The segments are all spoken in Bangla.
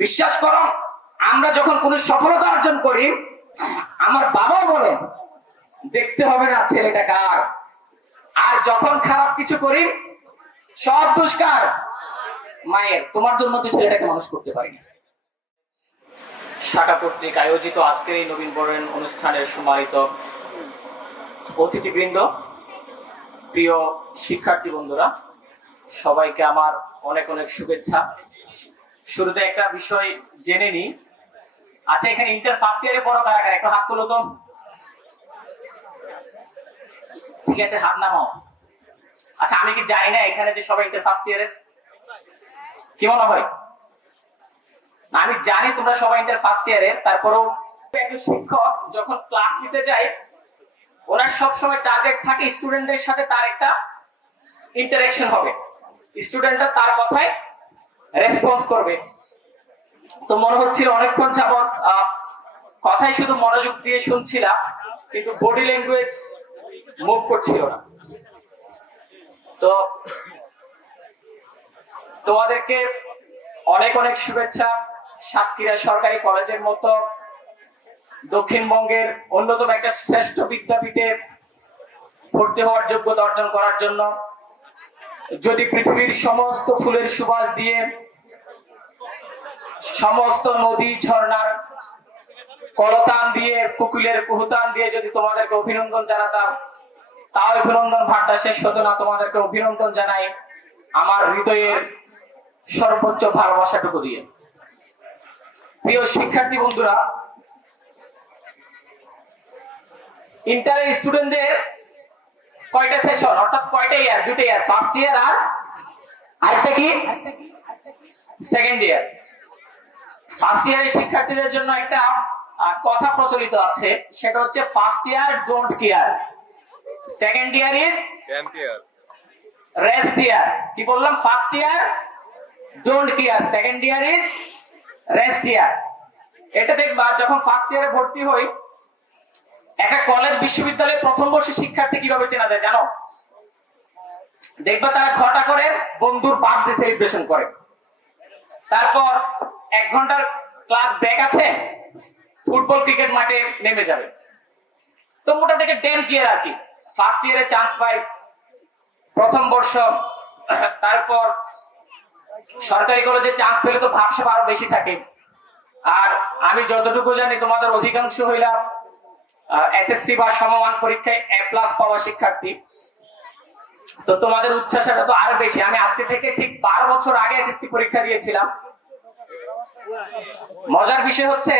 বিশ্বাস করো, আমরা যখন কোনো সফলতা অর্জন করি, আমার বাবা বলে দেখতে হবে না ছেলেটা কার। আর যখন খারাপ কিছু করি, সব দুষ্কার মায়ের, তোমার জন্য তো ছেলেটাকে মানুষ করতে পারিনি। শাখা কর্তৃক আয়োজিত আজকের এই নবীন বরণ অনুষ্ঠানের সম্মানিত অতিথিবৃন্দ, প্রিয় শিক্ষার্থী বন্ধুরা, সবাইকে আমার অনেক অনেক শুভেচ্ছা। শুরুতে একটা বিষয় জেনে নি। আচ্ছা, এখানে ইন্টার ফার্স্ট ইয়ারে পড়ো কারা কারা? একটু হাত তোলো তো। ঠিক আছে, হাত নামাও। আচ্ছা, আমি কি জানি না এখানে যে সবাই ইন্টার ফার্স্ট ইয়ারের? কি মনে হয়? আমি জানি তোমরা সবাই ইন্টার ফার্স্ট ইয়ারের, তারপরেও একজন শিক্ষক যখন ক্লাস নিতে যায়, ওনার সব সময় টার্গেট থাকে স্টুডেন্টদের সাথে তার একটা ইন্টারঅ্যাকশন হবে, স্টুডেন্টরা তার কথায় রেসপন্স করবে। তো মনে হচ্ছিল অনেকক্ষণ যাবত কথায় শুধু মনোযোগ দিয়ে শুনছিলাম, কিন্তু বডি ল্যাঙ্গুয়েজ মুভ করছিল না। তো তোমাদেরকে অনেক অনেক শুভেচ্ছা। সাতক্ষীরা সরকারি কলেজের মতো দক্ষিণবঙ্গের অন্যতম একটা শ্রেষ্ঠ বিদ্যাপীঠে ভর্তি হওয়ার যোগ্যতা অর্জন করার জন্য, যদি পৃথিবীর সমস্ত ফুলের সুবাস দিয়ে, সমস্ত নদী ঝর্ণার কলতান দিয়ে, কুকিলের কুহুতান দিয়ে যদি তোমাদেরকে অভিনন্দন জানাতাম, তাও অভিনন্দন ভাটটা শেষ হতো না। তোমাদেরকে অভিনন্দন জানাই আমার হৃদয়ের সর্বোচ্চ ভালোবাসাটুকু দিয়ে। প্রিয় শিক্ষার্থী বন্ধুরা, ইন্টারের স্টুডেন্টদের কয়টা সেশন, অর্থাৎ কয়টা ইয়ার? দুটো ইয়ার, ফার্স্ট ইয়ার আর আরেকটা কি সেকেন্ড ইয়ার। ফার্স্ট ইয়ারের শিক্ষার্থীদের জন্য একটা কথা প্রচলিত আছে, সেটা হচ্ছে first year don't care, second year is rest year. কি বললাম? First year don't care, second year is rest year. এটা দেখবা যখন ফার্স্ট ইয়ারে ভর্তি হই, একটা কলেজ বিশ্ববিদ্যালয়ের প্রথম বর্ষের শিক্ষার্থী কিভাবে চেনা যায় জানো? দেখবা তারা ঘটা করে বন্ধুর বার্থডে সেলিব্রেশন করে, তারপর 1 ঘন্টার ক্লাস ব্রেক আছে, ফুটবল ক্রিকেট মাঠে নেমে যাবে। তো মোটামুটি ডেম কেয়ার আর কি। ফার্স্ট ইয়ারে চান্স পাই প্রথম বর্ষ, তারপর সরকারি কলেজে চান্স পেলে তো ভাবসাব আরো বেশি থাকে। আর আমি যতটুকু জানি তোমাদের অধিকাংশ হইলাম এসএসসি বা সমমান পরীক্ষায় এ প্লাস পাওয়া শিক্ষার্থী, তো তোমাদের উচ্ছ্বাসটা তো আরো বেশি। আমি আজকে থেকে ঠিক 12 বছর আগে এসএসসি পরীক্ষা দিয়েছিলাম। মজার বিষয় হচ্ছে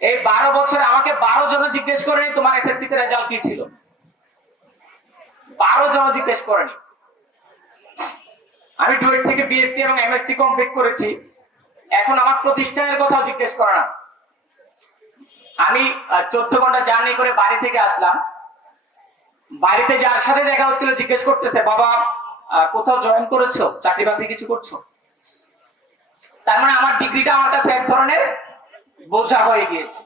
এই 12 বছরে আমাকে 12 জন জিজ্ঞেস করেনি তোমার এসএসসি তে রেজাল্ট কি ছিল। 12 জন জিজ্ঞেস করেনি। আমি ডুয়েট থেকে বিএসসি এবং এমএসসি কমপ্লিট করেছি, এখন আমার প্রতিষ্ঠানের কথাও জিজ্ঞেস করে না। আমি 14 ঘন্টা জার্নি করে বাড়ি থেকে আসলাম, বাড়িতে যার সাথে দেখা হচ্ছিল জিজ্ঞেস করতেছে, বাবা কোথাও জয়েন করেছো, চাকরি বাকরি কিছু করছো? তার মানে আমার ডিগ্রিটা আমার কাছে এক ধরনের বোঝা হয়ে গিয়েছে।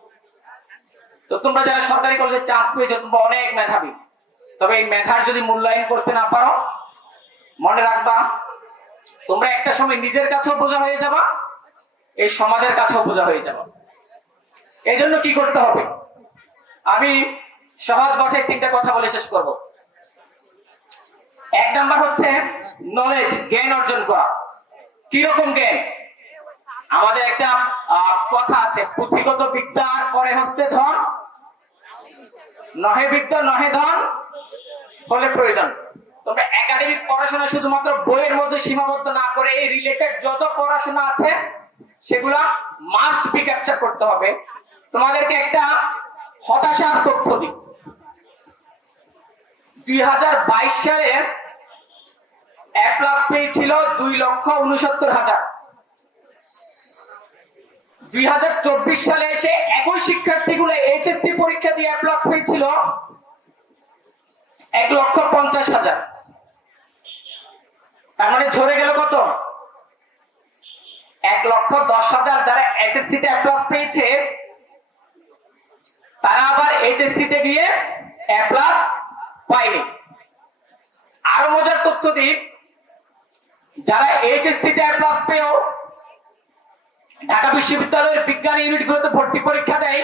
তো তোমরা যারা সরকারি কলেজে চান্স পেয়েছো, তোমরা অনেক মেধাবী, তবে এই মেধার যদি মূল্যায়ন করতে না পারো, মনে রাখবা তোমরা একটা সময় নিজের কাছেও বোঝা হয়ে যাবা, এই সমাজের কাছেও বোঝা হয়ে যাবা। এই জন্য কি করতে হবে? আমি সহজ ভাষায় 3টা কথা বলে শেষ করব। 1 নাম্বার হচ্ছে নলেজ, জ্ঞান অর্জন করা। কি রকম জ্ঞান? আমাদের একটা কথা আছে, পুঁথিগত বিদ্যার পরে হস্তে ধন, নহে বিদ্যা নহে ধন হলে প্রয়োজন। তোমরা একাডেমিক পড়াশোনা শুধুমাত্র বইয়ের মধ্যে সীমাবদ্ধ না করে এই রিলেটেড যত পড়াশোনা আছে সেগুলা মাস্ট বি ক্যাপচার করতে হবে। তোমাদেরকে একটা হতাশার তথ্য দিই। 2022 সালে এ প্লাস পেয়েছিল 2,69,000। 2024 সালে এসে একই শিক্ষার্থীগুলো এইচএসসি পরীক্ষা দিয়ে এ প্লাস পেয়েছিল 1,50,000। তার মানে ঝরে গেল কত? 1,10,000 যারা এসএসসি তে এ প্লাস পেয়েছে, তারা আবার এইচএসসি তে গিয়ে এ প্লাস পায়নি। আরো মজার তথ্য দিই, যারা এইচএসসি তে এ প্লাস পেয়েও ঢাকা বিশ্ববিদ্যালয়ের বিজ্ঞান ইউনিটগুলোতে ভর্তি পরীক্ষা দেয়,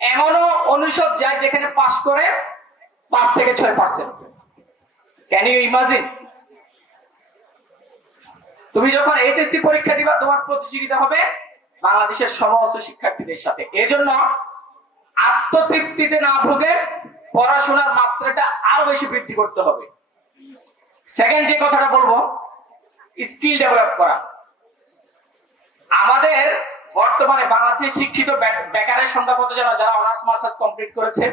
এমনও অনুষদ যায় যেখানে পাস করে 5 থেকে 6%। Can you imagine? তুমি যখন এইচএসসি পরীক্ষা দিবা, তোমার প্রতিযোগিতা হবে বাংলাদেশের সমস্ত শিক্ষার্থীদের সাথে। এজন্য আত্মতৃপ্তিতে না ভুগে পড়াশোনার মাত্রাটা আরো বেশি বৃদ্ধি করতে হবে। সেকেন্ড যে কথাটা বলবো, স্কিল ডেভেলপ করা। আমাদের বর্তমানে বাংলাদেশের শিক্ষিত বেকারের সংখ্যা কত জানো? যারা অনার্স মাস্টার্স কমপ্লিট করেছে,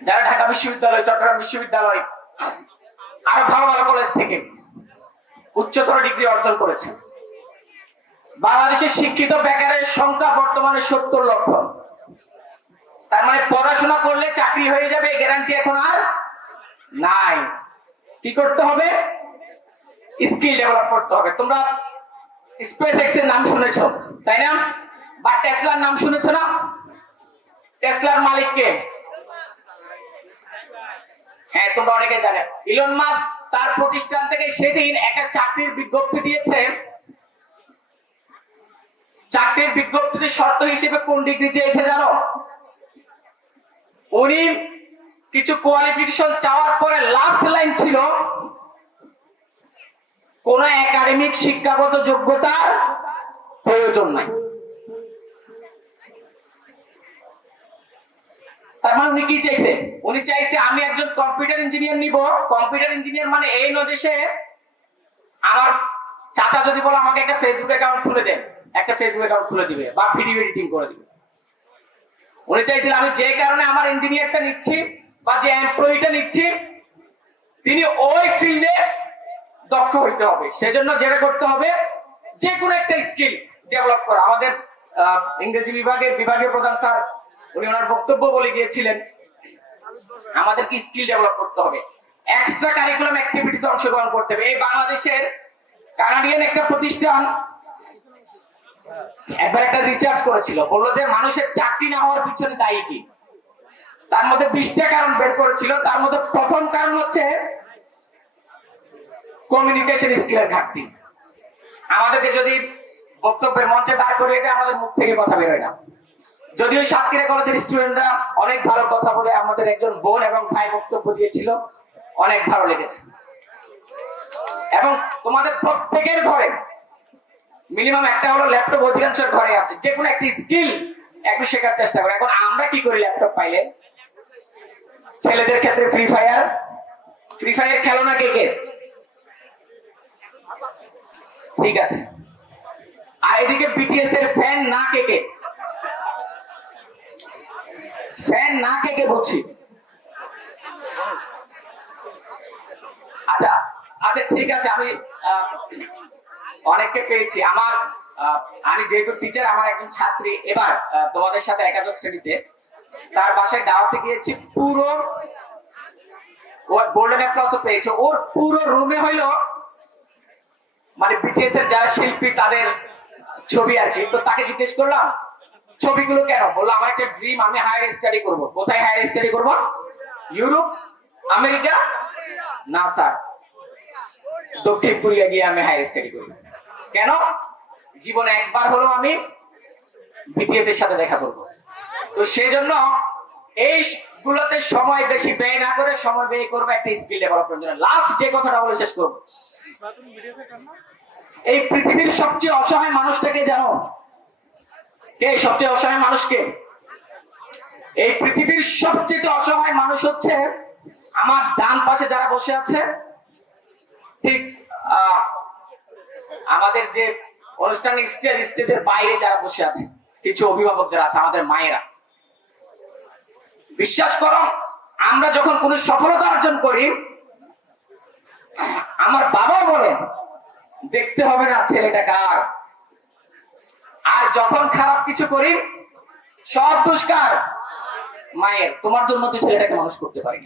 যারা ঢাকা বিশ্ববিদ্যালয়, চট্টগ্রাম বিশ্ববিদ্যালয়, আরো ভালো ভালো কলেজ থেকে উচ্চতর ডিগ্রি অর্জন করেছে, বাংলাদেশের শিক্ষিত বেকারের সংখ্যা বর্তমানে 70 লক্ষ। তার মানে পড়াশোনা করলে চাকরি হয়ে যাবে গ্যারান্টি এখন আর নাই। কি করতে হবে? স্কিল ডেভেলপ করতে হবে। তোমরা স্পেস এক্স এর নাম শুনেছো, তাই না? বা টেসলার নাম শুনেছো না? টেসলার মালিক কে? হ্যাঁ, তোমরা অনেকে জানো। ইলন মাস্ক তার প্রতিষ্ঠান থেকে সেদিন একটা চাকরির বিজ্ঞপ্তি দিয়েছে। চাকরির বিজ্ঞপ্তিতে শর্ত হিসেবে কোন ডিগ্রি চেয়েছে জানো? উনি কিছু কোয়ালিফিকেশন চাওয়ার পরে লাস্ট লাইন ছিল, কোন একাডেমিক শিক্ষাগত যোগ্যতার প্রয়োজন নাই। তার মানে উনি কি চাইছে? উনি চাইছে আমি একজন কম্পিউটার ইঞ্জিনিয়ার নিব। কম্পিউটার ইঞ্জিনিয়ার মানে এই নয় যে সে, আমার চাচা যদি বলে আমাকে একটা ফেসবুক অ্যাকাউন্ট খুলে দেন, একটা ফেসবুক অ্যাকাউন্ট খুলে দিবে বা ভিডিও এডিটিং করে দিবে। উনি চাইছিল আমি যে কারণে আমার ইঞ্জিনিয়ারটা নিচ্ছি বা যে এমপ্লয়িটা নিচ্ছি, তিনি ওই ফিল্ডে দক্ষ হইতে হবে। সেজন্য যেটা করতে হবে, যে কোনো একটা স্কিল ডেভেলপ করা। আমাদের ইংরেজি বিভাগের বিভাগীয় প্রধান স্যার উনি ওনার বক্তব্য বলে গিয়েছিলেন, আমাদের কি স্কিল ডেভেলপ করতে হবে, এক্সট্রা কারিকুলাম অ্যাক্টিভিটিতে অংশগ্রহণ করতে হবে। এই বাংলাদেশের কানাডিয়ান একটা প্রতিষ্ঠান একবার একটা রিসার্চ করেছিল, বললো যে মানুষের চাকরি না হওয়ার পিছনে দায়ী কি। তার মধ্যে 20টা কারণ বের করেছিল। তার মধ্যে প্রথম কারণ হচ্ছে কমিউনিকেশন স্কিলের ঘাটতি। আমাদেরকে যদি বক্তব্যের মঞ্চে দাঁড় করিয়ে দেয়, আমাদের মুখ থেকে কথা বেরোয় না। যদিও সাতক্ষীরা কলেজের স্টুডেন্টরা অনেক ভালো কথা বলে, আমাদের একজন বোন এবং ভাই বক্তব্য দিয়েছিল, অনেক ভালো লেগেছে। এবং তোমাদের প্রত্যেকের ঘরে মিনিমাম একটা হলো ল্যাপটপ, অধিকাংশের ঘরে আছে। যে কোনো একটি স্কিল একটু শেখার চেষ্টা করো। এখন আমরা কি করি? ল্যাপটপ পাইলে ছেলেদের ক্ষেত্রে ফ্রি ফায়ার খেলো না কে কে? ঠিক আছে। আর এদিকে বিটিএস এর ফ্যান না কে কে? ফ্যান না কে কে বলছি? আচ্ছা আচ্ছা, ঠিক আছে। আমি অনেককে পেয়েছি। আমি যেহেতু টিচার, আমার একজন ছাত্রী এবার তোমাদের সাথে একাদশ শ্রেণীতে, তার বাসায় দাওয়াতে গিয়েছি। পুরো গোল্ডেন অ্যাপ্লসও পেয়েছে। ওর পুরো রুমে হইলো মানে বিটিএস এর যারা শিল্পী তাদের ছবি আর কি। তো তাকে জিজ্ঞেস করলাম ছবিগুলো কেন? বললো আমার একটা ড্রিম, আমি হায়ার স্টাডি করব। কোথায় হায়ার স্টাডি করব? Europe, America? না স্যার, দক্ষিণ কোরিয়া গিয়ে আমি হায়ার স্টাডি করব। কেন? জীবনে একবার হলো আমি বিটিএস এর সাথে দেখা করব। তো সেজন্য এই গুলোতে সময় বেশি ব্যয় না করে সময় ব্যয় করবো একটা স্কিল ডেভেলপমেন্ট জন্য। লাস্ট যে কথাটা বলে শেষ করবো, এই পৃথিবীর সবচেয়ে অসহায় মানুষটাকে জানো? কে সবচেয়ে অসহায় মানুষকে? এই পৃথিবীর সবচেয়ে অসহায় মানুষ হচ্ছে আমার ডান পাশে যারা বসে আছে, ঠিক আমাদের যে অনুষ্ঠানিক স্টেজের বাইরে যারা বসে আছে, কিছু অভিভাবক যারা আছে, আমাদের মায়েরা। বিশ্বাস করো, আমরা যখন কোনো সফলতা অর্জন করি, আমার বাবা বলেন দেখতে হবে না ছেলেটা কার। আর যখন খারাপ কিছু করি, সব দোষ কার? মায়ের। তোমার জন্য তো ছেলেটাকে মানুষ করতে পারি।